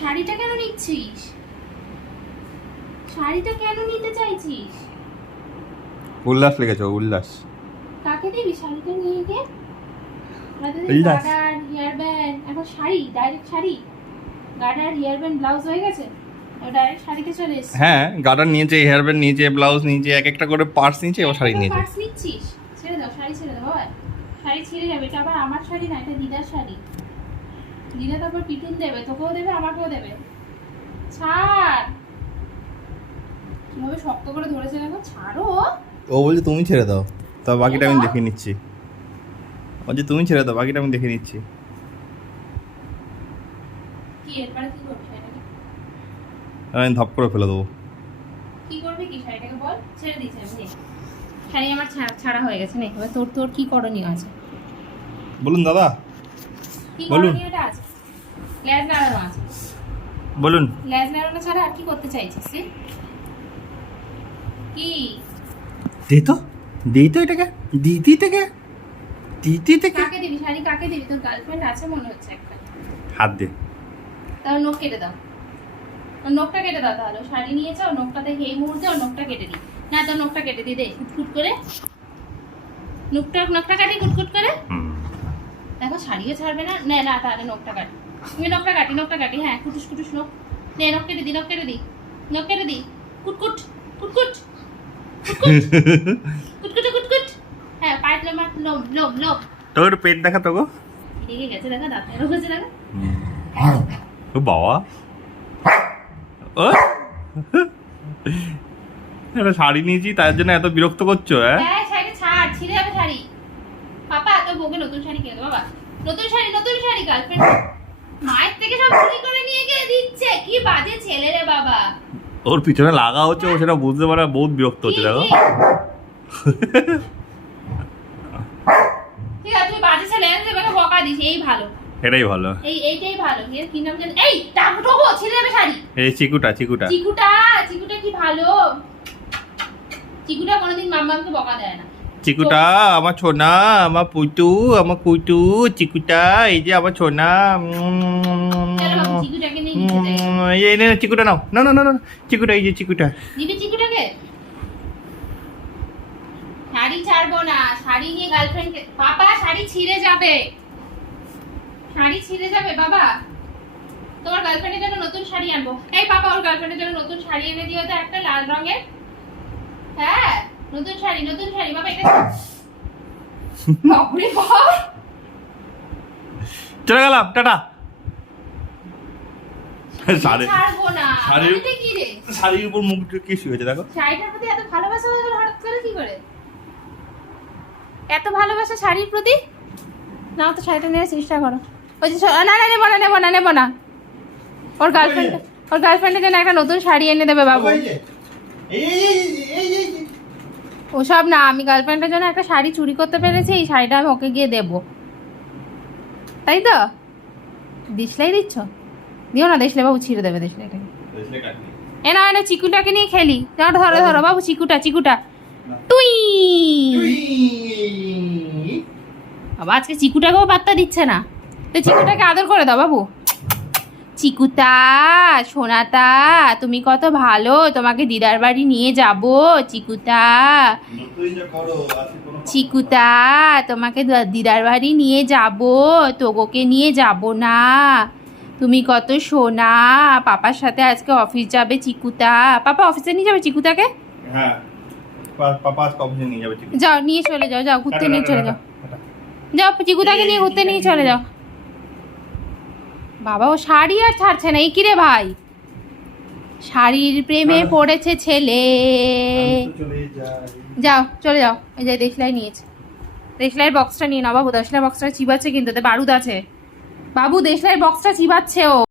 শাড়িটা কেন নিচ্ছিস? শাড়িটা কেন নিতে চাইছিস? উল্লাস লেগেছে, উল্লাস। কাকে দিবি শাড়িটা নিয়ে গিয়ে? উল্লাস। গার্ডার, হেয়ার ব্যান্ড, এখন শাড়ি, ডাইরেক্ট শাড়ি। গার্ডার, হেয়ার ব্যান্ড, ব্লাউজ হয়ে গেছে, ডাইরেক্ট শাড়িতে চলে এসেছে। হ্যাঁ, গার্ডার নিয়েছে, হেয়ার ব্যান্ড নিয়েছে, ব্লাউজ নিয়েছে, এক একটা করে পার্টস নিয়েছে, এবার শাড়ি নিয়েছে। পার্টস নিচ্ছিস? ছেড়ে দাও, শাড়ি ছেড়ে দাও বাবা। শাড়ি ছিঁড়ে যাবে, এটা আবার আমার শাড়ি না, এটা দিদার শাড়ি। দিদা তারপর পিটুন দেবে, তোকেও দেবে, আমাকেও দেবে। ছাড়। কিভাবে শক্ত করে ধরেছে দেখো, ছাড়ো। ও বলছে তুমি ছেড়ে দাও, তা বাকিটা আমি দেখে নিচ্ছি। বলছে তুমি ছেড়ে দাও, বাকিটা আমি দেখে নিচ্ছি। কি এরপরে কি করবি শাড়িটাকে? আমি ধপ করে ফেলে দেবো। কি করবি কি শাড়িটাকে বল? ছেড়ে দিচ্ছি আমি, নে। শাড়ি আমার ছাড়া হয়ে গেছে, নে। এবার তোর কি করণীয় আছে? বলুন দাদা, কি বলুন। করণীয়টা আছে? লেজ নাড়ানো আছে। বলুন। লেজ নাড়ানো ছাড়া আর কি করতে চাইছিস তুই? কি? দে তো, দে তো এটাকে, দিদি থেকে, দিদি থেকে। কাকে দিবি শাড়ি? কাকে দিবি? তোর গার্লফ্রেন্ড আছে মনে হচ্ছে একটা। হাত দে। তাহলে নখ কেটে দাও, ওর নখটা কেটে দাও। তাহলে ও শাড়ি নিয়েছে, ওর নখটা দেখে এই মুহূর্তে ওর নখটা কেটে দিই। না, তোর নখটা কেটে দিই, দে কুটকুট করে। নখটা কাটি কুটকুট করে। দেখো শাড়িও ছাড়বে না। না না, তাহলে নখটা কাটি। তুমি নখটা কাটি, হ্যাঁ, কুটুস কুটুস নখ। নে, নখ কেটে দি, নখ কেটে দি। কুটকুট কুটকুট কুটকুট। হ্যাঁ, পায়ের লোম। তোর পেট দেখা তো গো। রেগে গেছে, দেখা দাঁত এরকম হয়েছে, দেখা। ও বাবা, ও একটা শাড়ি নিয়েছি তার জন্য এত বিরক্ত করছো? হ্যাঁ, শাড়িটা ছাড়, ছিঁড়ে যাবে শাড়ি। পাপা তোর বউকে নতুন শাড়ি কিনে দে বাবা। নতুন শাড়ি গার্লফ্রেন্ড মায়ের থেকে সব চুরি করে নিয়ে গিয়ে দিচ্ছে। কি বাজে ছেলে রে বাবা। ওর পিছনে লাগা হচ্ছে, ও সেটা বুঝতে পারে, বহুত বিরক্ত হচ্ছে দেখো। ঠিক আছে, তুই বাজে ছেলে, তুই আমাকে বকা দিস, এই ভালো। এটাই ভালো। এইটাই ভালো। এর কি নাম জানি? এই টাকটো ছিঁড়ে যাবে শাড়ি। এই চিকুটা চিকুটা কি ভালো। চিকুটা কোনোদিন মাম্মামকে বকা দেয় না। চিকুটা আমার ছোনা, আমার কুইটু চিকুটা, এই যে আমার ছোনা। চলো বাবু, চিকুটাকে নিয়ে নিচে যাই। এই নে, চিকুটা নাও। না না না না, চিকুটা, এই যে চিকুটা। দিবি চিকুটাকে? শাড়ি ছাড়বো না, শাড়ি নিয়ে গার্লফ্রেন্ডকে। পাপা শাড়ি ছিঁড়ে যাবে বাবা। তোমার গার্লফ্রেন্ডের জন্য নতুন শাড়ি আনবো। এই পাপা, ওর গার্লফ্রেন্ডের জন্য নতুন শাড়ি এনে দিও তো, একটা লাল রঙের। হ্যাঁ, নতুন শাড়ি বাবা, এটা বাবরে বাবা। চলে গেলাম, টাটা। ছাড়বো না। এটা কি রে? শাড়ির উপর মুখ কি শুয়েছে দেখো। শাড়িটার প্রতি এত ভালোবাসা হয়ে গেল হঠাৎ করে, কি করে এত ভালোবাসা শাড়ির প্রতি? নাও তো শাড়িটা নেওয়ার চেষ্টা করো। ওই যে না, নেবো না। ওর গার্লফ্রেন্ডের জন্য একটা নতুন শাড়ি এনে দেবে বাবু। ওসব না, আমি গার্লফ্রেন্ডের জন্য একটা শাড়ি চুরি করতে পেরেছি, এই শাড়িটা আমি ওকে গিয়ে দেবো। তাই তো? দিশলাই দিচ্ছ? দিও না, দেশলে বাবু ছিঁড়ে দেবে দেশলাইটাকে। এনা চিকুটাকে নিয়ে খেলি। ধরো বাবু, চিকুটা। তুই বাবা, আজকে চিকুটাকেও পাত্তা দিচ্ছে না। তো চিকুটাকে আদর করে দাও বাবু। চিকুটা, সোনাটা, তুমি কত ভালো, তোমাকে দিদার বাড়ি নিয়ে যাব। চিকুটা, তোমাকে দিদার বাড়ি নিয়ে যাব, তোগোকে নিয়ে যাব না। তুমি কত সোনা। পাপার সাথে আজকে অফিস যাবে চিকুটা। পাপা অফিসে নিয়ে যাবে চিকুটাকে? হ্যাঁ, পাপা আজকে অফিসে নিয়ে যাবে চিকুটা। যাও, নিয়ে চলে যাও, ঘুরতে নিয়ে চলে যাও। চিকুটাকে নিয়ে ঘুরতে নিয়ে চলে যাও। বাবা, ও শাড়ি আর ছাড়ছে না। এই কিরে ভাই, শাড়ির প্রেমে পড়েছে ছেলে। যাও, চলে যাও। এই যে দেশলাই নিয়েছে, দেশলাইয়ের বক্সটা নিয়ে নাও বাবু। দেশলাই বক্সটা চিবাচ্ছে কিন্তু, বারুদ আছে বাবু। দেশলাইয়ের বক্সটা চিবাচ্ছে ও।